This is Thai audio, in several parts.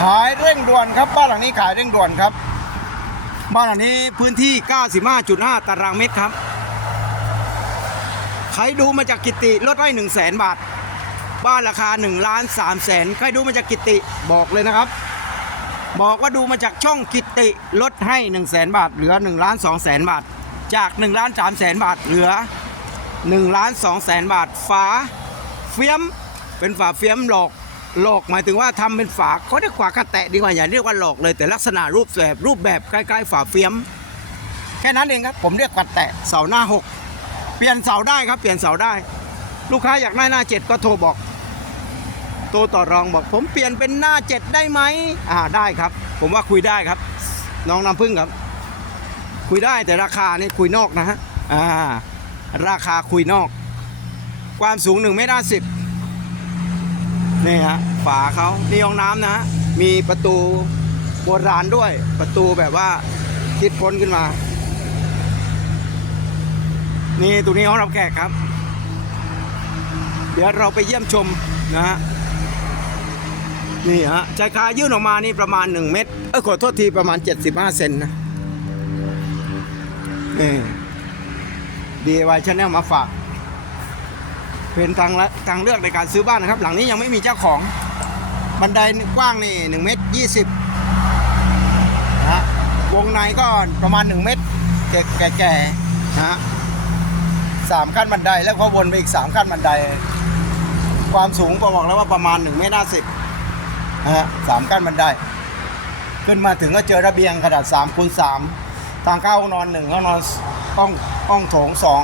ขายเร่งด่วนครับบ้านหลังนี้ขายเร่งด่วนครับ บ้านหลังนี้พื้นที่ 95.5 ตารางเมตรครับใครดูมาจากกิติลดให้1 0 0 0 0แบาท บ้านราคา1ล้าน3แสนใครดูมาจากกิติบอกเลยนะครับ บอกว่าดูมาจากช่องกิติลดให้ 1 0 0 0 0แบาท เหลือ1ล้าน2แสนบาท จาก1ล้าน3แสนบาทเหลือ1ล้าน2แสนบาทฝาเฟียมเป็นฝาเฟียมหลอก หลอกหมายถึงว่าทำเป็นฝาเขาเรียกฝากระแตะดีกว่าอย่าเรียกว่าหลอกเลยแต่ลักษณะรูปแบบรูปแบบคล้ๆฝาเฟียม แค่นั้นเองครับ ผมเรียกกระแตะเสาหน้าหกเปลี่ยนเสาได้ครับเปลี่ยนเสาได้ ลูกค้าอยากได้หน้าเจ็ดก็โทรบอกโตต่อรองบอก ผมเปลี่ยนเป็นหน้าเจ็ดได้ไหมอ่าได้ครับ ผมว่าคุยได้ครับ น้องน้ำพึ่งครับ คุยได้แต่ราคานี่คุยนอกนะฮะอ่าราคาคุยนอก ความสูง1เมตรห้าสิบ นี่ฮะฝาเขานี่ห้องน้ำนะฮะมีประตูโบราณด้วย ประตูแบบว่าคิดพ้นขึ้นมา นี่ตัวนี้ห้องรับแขกครับ เดี๋ยวเราไปเยี่ยมชมนะฮะนี่ฮะชายคายื่นออกมานี่ประมาณ 1 เมตร เออขอโทษทีประมาณ 75 เซนนะนี่ DIY Channel มาฝาก เป็นทางละทางเลือกในการซื้อบ้านนะครับ หลังนี้ยังไม่มีเจ้าของบันไดกว้างนี่1เมตร20นะฮะวงในก็ประมาณ 1 เมตรแก่ๆนะฮะสามขั้นบันไดแล้วก็วนไปอีก 3 ขั้นบันได ความสูงก็บอกแล้วว่าประมาณ1เมตร50นะฮะสามขั้นบันได ขึ้นมาถึงก็เจอระเบียงขนาด3คูณ3ทางเข้าห้องนอนหนึ่งห้องนอนห้องห้องโถงสอง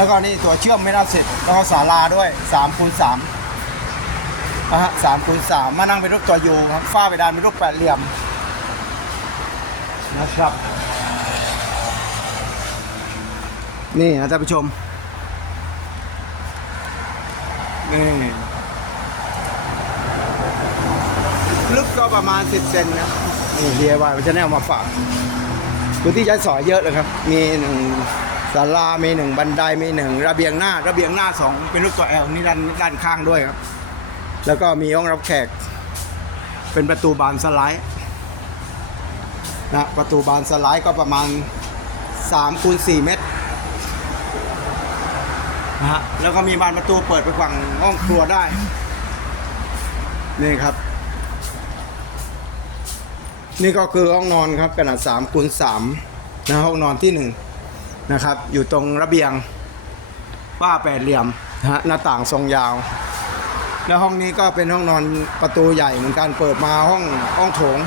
แล้วก็นี่ตัวเชื่อมไม่น่าเสร็จ แล้วก็ศาลาด้วย3คูณ3นะฮะสามคูณสามมานั่งเป็นรูปตัวยูครับฝ้าเพดานเป็นรูปแปดเหลี่ยมนะครับ นี่นะท่านผู้ชมนี่ลึกก็ประมาณ10เซนนะนี่ DIY มันจะแนวมาฝากพื้นที่ใช้สอยเยอะเลยครับ มีหนึ่ง ศาลามีหนึ่งบันไดมีหนึ่งระเบียงหน้า ระเบียงหน้าสองเป็นรูปตัวแอลนี่ด้านด้านข้างด้วยครับ แล้วก็มีห้องรับแขก เป็นประตูบานสไลด์นะประตูบานสไลด์ก็ประมาณ3คูณ4เมตรนะฮะแล้วก็มีบานประตูเปิดไปฝั่งห้องครัวได้ นี่ครับ นี่ก็คือห้องนอนครับขนาด3คูณ3นะห้องนอนที่ 1 นะครับ อยู่ตรงระเบียงว่าแปดเหลี่ยมนะฮะหน้าต่างทรงยาว แล้วห้องนี้ก็เป็นห้องนอนประตูใหญ่เหมือนกันเปิดมาห้องห้องโถง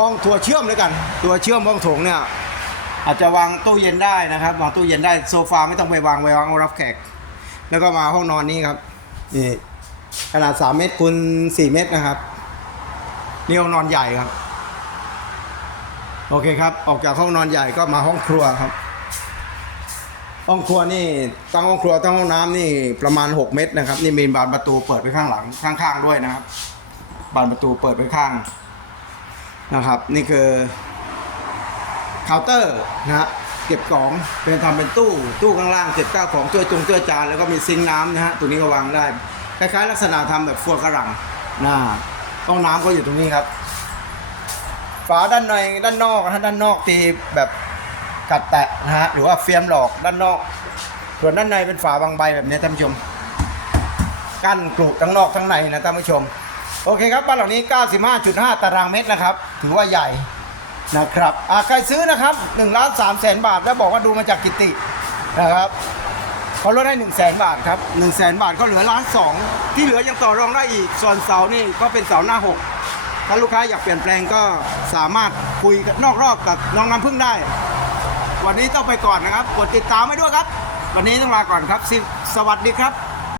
ห้องตัวเชื่อมด้วยกัน ตัวเชื่อมห้องโถงเนี่ยอาจจะวางตู้เย็นได้นะครับวางตู้เย็นได้โซฟาไม่ต้องไปวางไว้วางเอารับแขก แล้วก็มาห้องนอนนี้ครับนี่ขนาด3เมตรคูณ4เมตรนะครับนี่ห้องนอนใหญ่ครับ โอเคครับ ออกจากห้องนอนใหญ่ก็มาห้องครัวครับ ห้องครัวนี่ตั้งห้องครัวตั้งห้องน้ำนี่ประมาณ 6 เมตรนะครับ นี่มีบานประตูเปิดไปข้างหลังข้างๆด้วยนะครับ บานประตูเปิดไปข้างนะครับ นี่คือเคาน์เตอร์นะฮะเก็บของเป็นทำเป็นตู้ตู้ข้างล่างเก็บข้าวของถ้วจงถ้วจานแล้วก็มีซิงค์น้ำนะฮะตัวนี้ก็วางได้คล้ายๆลักษณะทำแบบฟัวกระหลังนะห้องน้ำก็อยู่ตรงนี้ครับ ฝาด้านในด้านนอกนะด้านนอกตีแบบ กัดแตะนะฮะหรือว่าเฟียมหลอกด้านนอก ส่วนด้านในเป็นฝาบางใบแบบนี้ท่านผู้ชม กั้นกรุทั้งนอกทั้งในนะท่านผู้ชม โอเคครับบ้านหลังนี้ 95.5 ตารางเมตรนะครับ ถือว่าใหญ่นะครับอาใครซื้อนะครับ1ล้าน3แสนบาทแล้วบอกว่าดูมาจากกิตินะครับเขาลดให้1แสนบาทครับ1แสนบาทก็เหลือล้านสองที่เหลือยังต่อรองได้อีกส่วนเสานี่ก็เป็นเสาหน้า6ถ้าลูกค้าอยากเปลี่ยนแปลงก็สามารถคุยกันนอกรอบกับน้องน้ำพึ่งได้ วันนี้ต้องไปก่อนนะครับ กดติดตามไว้ด้วยครับ วันนี้ต้องลาก่อนครับ สวัสดีครับ